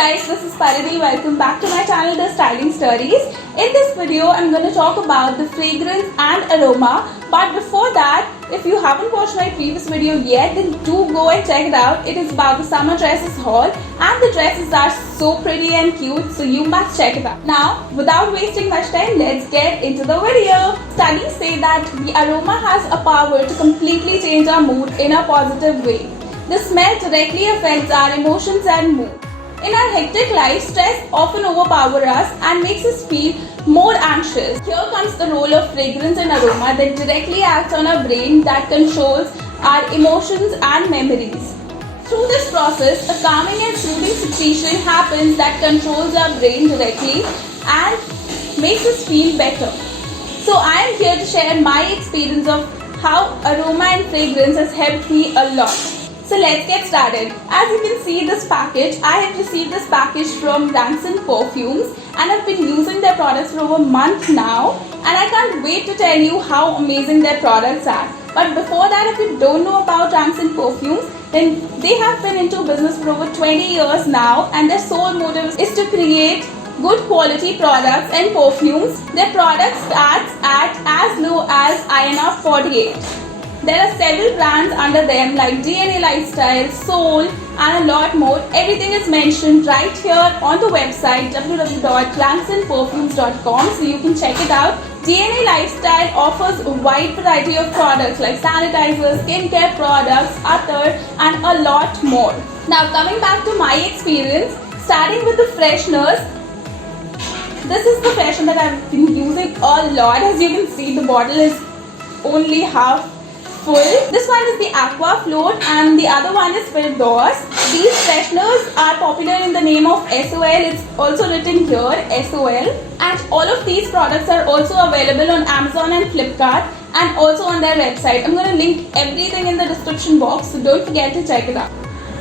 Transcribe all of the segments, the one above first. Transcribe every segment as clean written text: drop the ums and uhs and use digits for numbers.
guys, this is Paridhi. Welcome back to my channel, The Styling Stories. In this video, I'm going to talk about the fragrance and aroma. But before that, if you haven't watched my previous video yet, then do go and check it out. It is about the summer dresses haul, and the dresses are so pretty and cute, so you must check it out. Now, without wasting much time, let's get into the video. Studies say that the aroma has a power to completely change our mood in a positive way. The smell directly affects our emotions and mood. In our hectic life, stress often overpowers us and makes us feel more anxious. Here comes the role of fragrance and aroma that directly acts on our brain that controls our emotions and memories. Through this process, a calming and soothing secretion happens that controls our brain directly and makes us feel better. So I am here to share my experience of how aroma and fragrance has helped me a lot. So let's get started. As you can see this package, I have received this package from Ranson Perfumes and I've been using their products for over a month now, and I can't wait to tell you how amazing their products are. But before that, if you don't know about Ranson Perfumes, then they have been into business for over 20 years now, and their sole motive is to create good quality products and perfumes. Their product starts at as low as INR 48. There are several brands under them like DNA Lifestyle, Soul and a lot more. Everything is mentioned right here on the website www.ransonperfumes.com, so you can check it out. DNA Lifestyle offers a wide variety of products like sanitizers, skincare products, attar and a lot more. Now coming back to my experience, starting with the fresheners. This is the freshener that I've been using a lot. As you can see, the bottle is only half full. This one is the Aqua Float and the other one is Firdaus. These fresheners are popular in the name of SOL. It's also written here, SOL. And all of these products are also available on Amazon and Flipkart and also on their website. I'm going to link everything in the description box, so don't forget to check it out.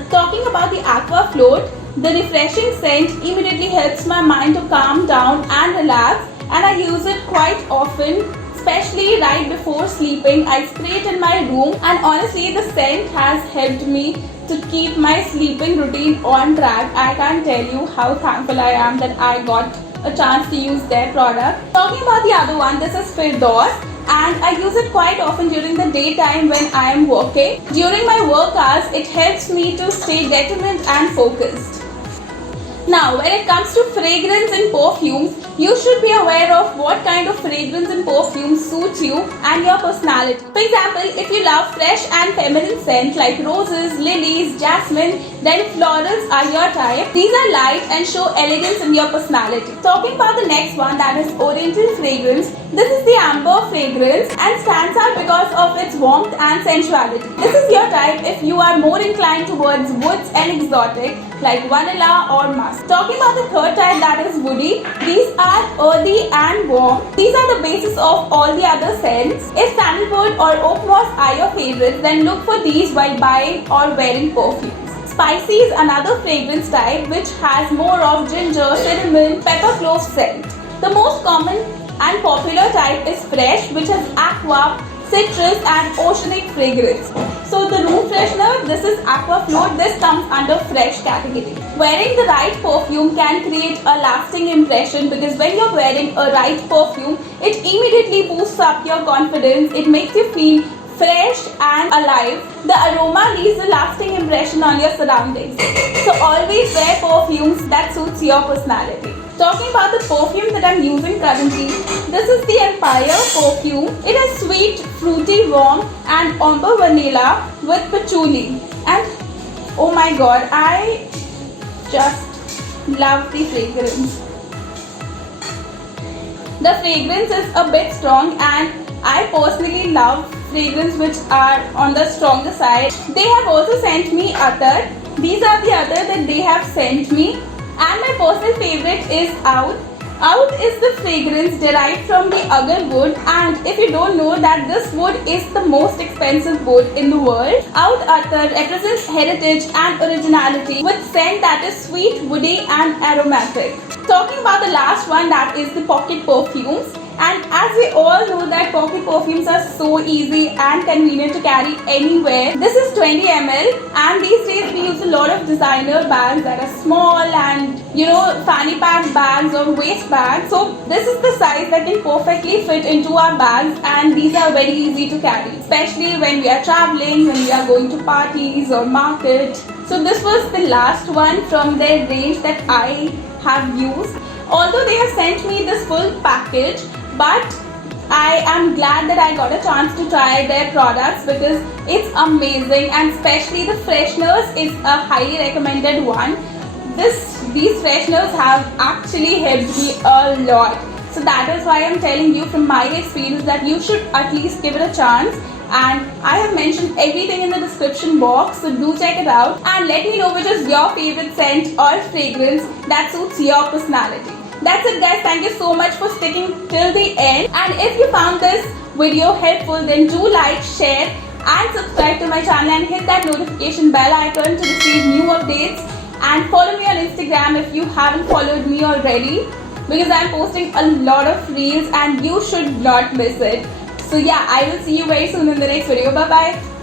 Talking about the Aqua Float, the refreshing scent immediately helps my mind to calm down and relax, and I use it quite often. Especially right before sleeping, I spray it in my room, and honestly the scent has helped me to keep my sleeping routine on track. I can't tell you how thankful I am that I got a chance to use their product. Talking about the other one, this is Firdaus, and I use it quite often during the daytime when I am working. During my work hours, it helps me to stay determined and focused. Now, when it comes to fragrance and perfumes, you should be aware of what kind of fragrance and perfume suits you and your personality. For example, if you love fresh and feminine scents like roses, lilies, jasmine, then florals are your type. These are light and show elegance in your personality. Talking about the next one, that is Oriental fragrance. This is the amber fragrance and stands out because of its warmth and sensuality. This is your type if you are more inclined towards woods and exotic like vanilla or musk. Talking about the third type, that is woody. These are earthy and warm. These are the basis of all the other scents. If sandalwood or oak moss are your favorites, then look for these while buying or wearing perfumes. Spicy is another fragrance type which has more of ginger, cinnamon, pepper clove scent. The most common and popular type is fresh, which has aqua, citrus and oceanic fragrance. So the room freshener, this is Aqua Float. This comes under fresh category. Wearing the right perfume can create a lasting impression, because when you're wearing a right perfume, it immediately boosts up your confidence. It makes you feel fresh and alive. The aroma leaves a lasting impression on your surroundings. So always wear perfumes that suits your personality. Talking about the perfume that I'm using currently, this is the Empire perfume. It is sweet, fruity, warm and amber vanilla with patchouli. And oh my god, I just love the fragrance. The fragrance is a bit strong, and I personally love fragrance which are on the stronger side. They have also sent me attar. These are the attar that they have sent me. And my personal favorite is Oud. Oud is the fragrance derived from the agar wood, and if you don't know that this wood is the most expensive wood in the world. Oud attar represents heritage and originality with scent that is sweet, woody and aromatic. Talking about the last one, that is the pocket perfumes. And as we all know that pocket perfumes are so easy and convenient to carry anywhere. This is 20 ml and these days we use a lot of designer bags that are small and fanny pack bags or waist bags. So this is the size that can perfectly fit into our bags, and these are very easy to carry, especially when we are traveling, when we are going to parties or market. So this was the last one from their range that I have used. Although they have sent me this full package, but I am glad that I got a chance to try their products because it's amazing, and especially the fresheners is a highly recommended one. These fresheners have actually helped me a lot. So that is why I'm telling you from my experience that you should at least give it a chance. And I have mentioned everything in the description box, so do check it out and let me know which is your favorite scent or fragrance that suits your personality. That's it guys, thank you so much for sticking till the end, and if you found this video helpful then do like, share and subscribe to my channel and hit that notification bell icon to receive new updates, and follow me on Instagram if you haven't followed me already, because I'm posting a lot of reels and you should not miss it. So yeah, I will see you very soon in the next video. Bye bye.